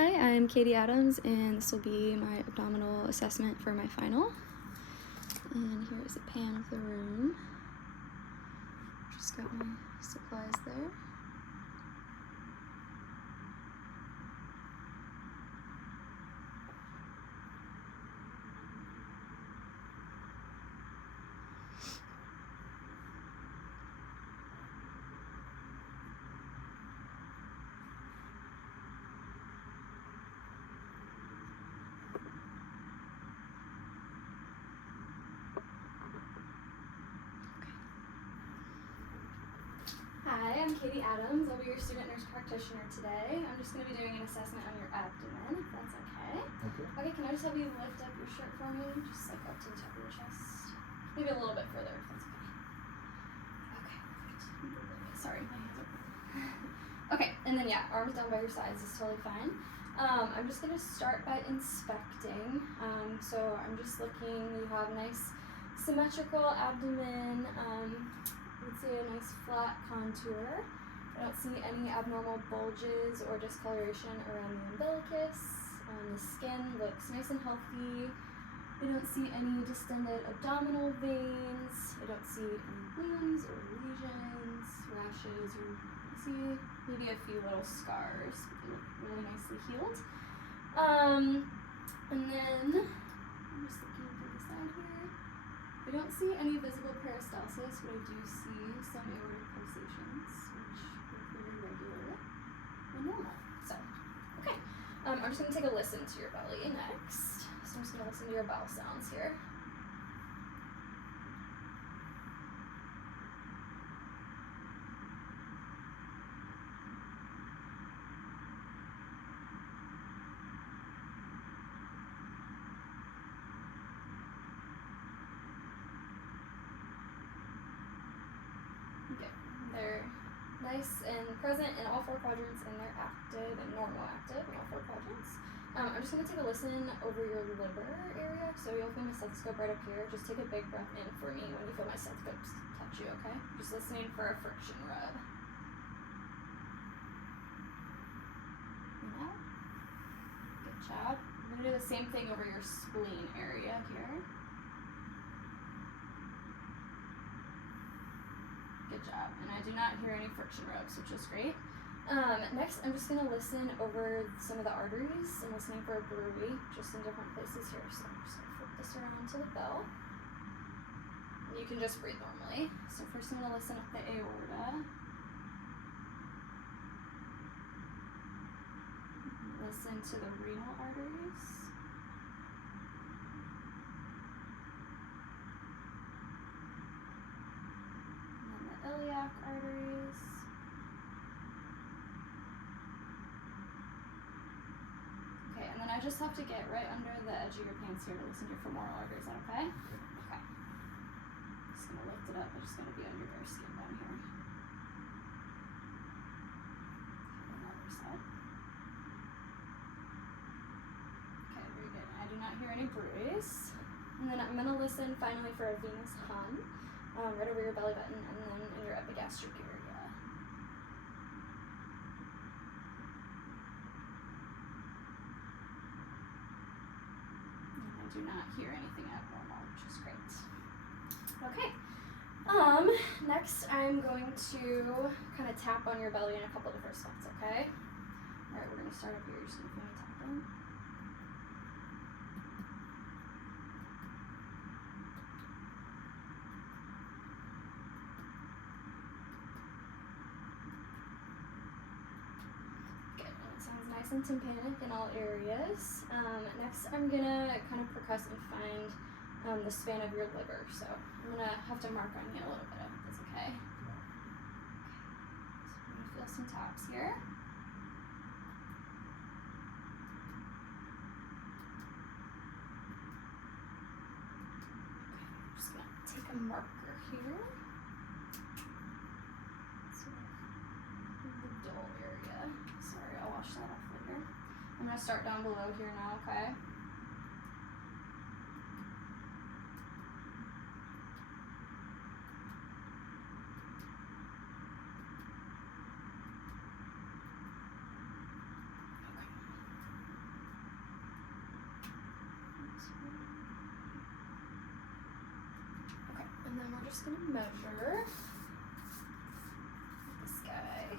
Hi, I'm Katie Adams, and this will be my abdominal assessment for my final. And here is a pan of the room. Just got my supplies there. Hi, I'm Katie Adams. I'll be your student nurse practitioner today. I'm just going to be doing an assessment on your abdomen, if that's okay. Okay, can I just have you lift up your shirt for me? Just like up to the top of your chest. Maybe a little bit further, if that's okay. Okay, perfect. Sorry, my hands are Okay, and then yeah, arms down by your sides is totally fine. I'm just going to start by inspecting. So I'm just looking, you have nice symmetrical abdomen. You can see a nice flat contour. I don't see any abnormal bulges or discoloration around the umbilicus. The skin looks nice and healthy. I don't see any distended abdominal veins. I don't see any wounds or lesions, rashes, or I see maybe a few little scars, but they look really nicely healed. And then I'm just looking to the side here. I don't see any visible peristalsis, but I do see some aortic pulsations, which are very regular and normal. So, okay. I'm just going to take a listen to your belly next. So I'm just going to listen to your bowel sounds here. Okay, they're nice and present in all four quadrants, and they're active and normal active in all four quadrants. I'm just going to take a listen over your liver area, so you'll feel my stethoscope right up here. Just take a big breath in for me when you feel my stethoscope touch you, okay? Just listening for a friction rub. And out. Good job. I'm going to do the same thing over your spleen area here. Good job. And I do not hear any friction rubs, which is great. Next, I'm just going to listen over some of the arteries. I'm listening for a bruit just in different places here. So I'm just going to flip this around to the bell. And you can just breathe normally. So first I'm going to listen at the aorta. Listen to the renal arteries. Iliac arteries. Okay, and then I just have to get right under the edge of your pants here to listen to your femoral arteries. Is that okay? Okay. Just gonna lift it up. I'm just gonna be under your skin down here. Okay, on the other side. Okay, very good. I do not hear any bruits. And then I'm gonna listen finally for a venous hum. Right over your belly button and then in your epigastric area. And I do not hear anything abnormal, which is great. Okay. Next I'm going to kind of tap on your belly in a couple different spots, okay? Alright, we're going to start up here. You're just going to feel me tapping. Nice and tympanic in all areas. Next, I'm gonna kind of percuss and find the span of your liver. So I'm gonna have to mark on you a little bit. If that's okay. So I'm gonna feel some taps here. Okay, I'm just gonna take a marker here. The dull area. Sorry, I'll wash that off later. I'm going to start down below here now, okay? Okay. just gonna measure this guy.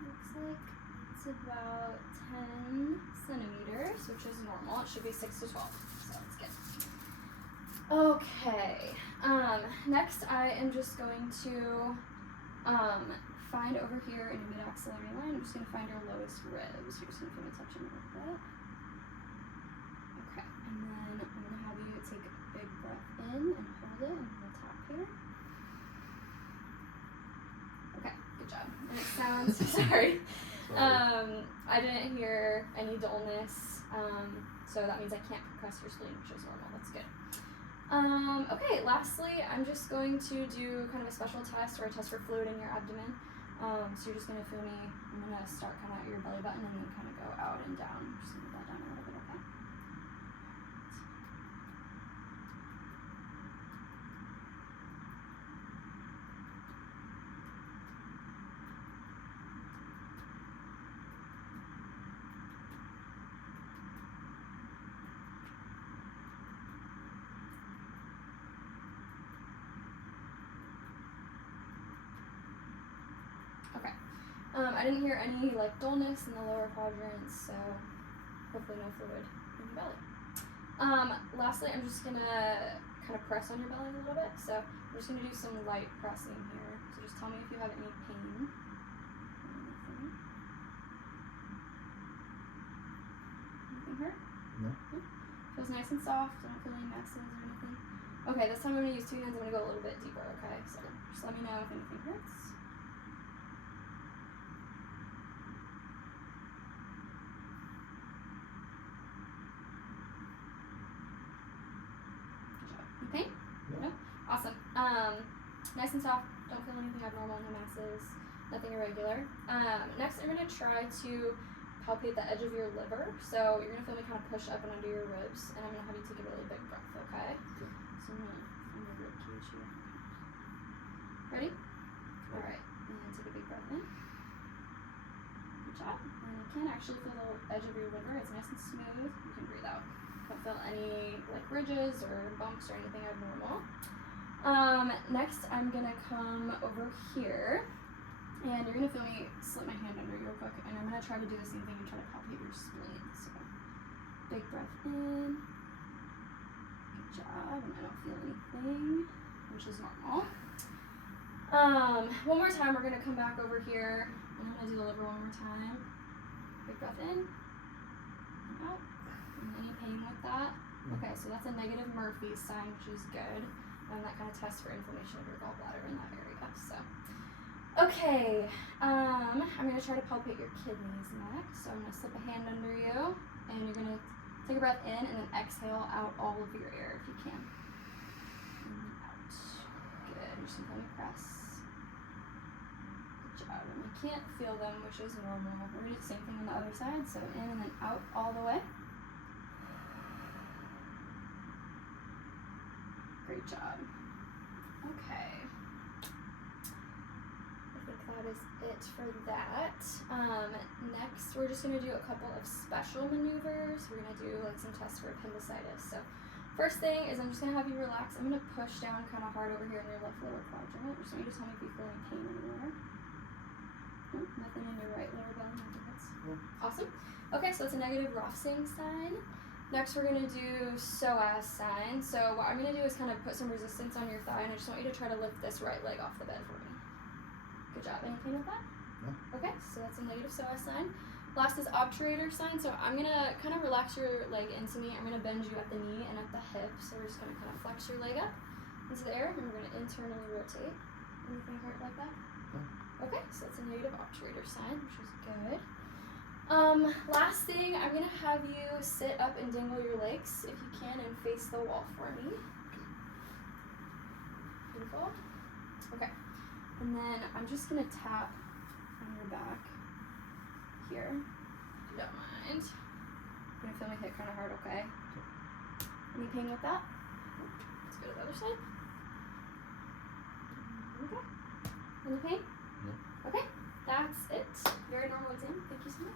Looks like it's about 10 centimeters, which is normal. It should be 6 to 12, so that's good. Okay, next I am just going to find over here in your mid-axillary line, I'm just going to find your lowest ribs. You're just going to feel me touching a little bit. Okay, and then I'm going to have you take a big breath in and hold it on the top here. Okay, good job. And it sounds, sorry. I didn't hear any dullness, so that means I can't percuss your spleen, which is normal. That's good. Okay, lastly, I'm just going to do kind of a special test or a test for fluid in your abdomen. So you're just going to feel me, I'm going to start kind of at your belly button and then kind of go out and down. I'm just going to move that down a little bit, okay? Okay. I didn't hear any like dullness in the lower quadrants, so hopefully no fluid in your belly. Lastly, I'm just gonna kind of press on your belly a little bit. So I'm just gonna do some light pressing here. So just tell me if you have any pain. Anything hurt? No. Feels nice and soft. I don't feel any messes or anything. Okay, this time I'm gonna use 2 hands. I'm gonna go a little bit deeper. Okay, so just let me know if anything hurts. Okay? Yeah. No? Awesome. Nice and soft. Don't feel anything abnormal, no masses, nothing irregular. Next, I'm going to try to palpate the edge of your liver. So you're going to feel me kind of push up and under your ribs, and I'm going to have you take a really big breath, okay? Okay. So I'm going to find the rib cage here. Ready? All right. And then take a big breath in. Good job. And I can actually feel the edge of your liver. It's nice and smooth. You can breathe out. Don't feel any like ridges or bumps or anything abnormal. Next I'm gonna come over here and you're gonna feel me slip my hand under you real quick and I'm gonna try to do the same thing and try to palpate your spleen. So big breath in. Good job. And I don't feel anything, which is normal. One more time we're gonna come back over here and I'm gonna do the liver one more time. Big breath in and out. Any pain with that? Okay, so that's a negative Murphy sign, which is good. And that kind of tests for inflammation of your gallbladder in that area. So, okay, I'm gonna try to palpate your kidneys next. So I'm gonna slip a hand under you, and you're gonna take a breath in and then exhale out all of your air if you can. And out. Good. You're just gonna press. Good job. And I can't feel them, which is normal. We're gonna do the same thing on the other side. So in and then out all the way. Great job. Okay. I think that is it for that. Next, we're just going to do a couple of special maneuvers. We're going to do like some tests for appendicitis. So first thing is I'm just going to have you relax. I'm going to push down kind of hard over here in your left lower quadrant. Just want you to tell me if you feel any pain anywhere. No, nothing in your right lower belly. Nothing. That's awesome. Okay, so it's a negative Rossing sign. Next, we're going to do psoas sign. So what I'm going to do is kind of put some resistance on your thigh, and I just want you to try to lift this right leg off the bed for me. Good job. Any pain with that? No. Okay, so that's a negative psoas sign. Last is obturator sign. So I'm going to kind of relax your leg into me. I'm going to bend you at the knee and at the hip. So we're just going to kind of flex your leg up into the air, and we're going to internally rotate. Anything hurt like that? No. Okay, so that's a negative obturator sign, which is good. Last thing, I'm gonna have you sit up and dangle your legs if you can and face the wall for me. Beautiful. Okay. And then I'm just gonna tap on your back here, if you don't mind. You're gonna feel me hit kind of hard, okay? Any pain with that? Let's go to the other side. Okay. Any pain? No. Okay. That's it. Very normal exam. Thank you so much.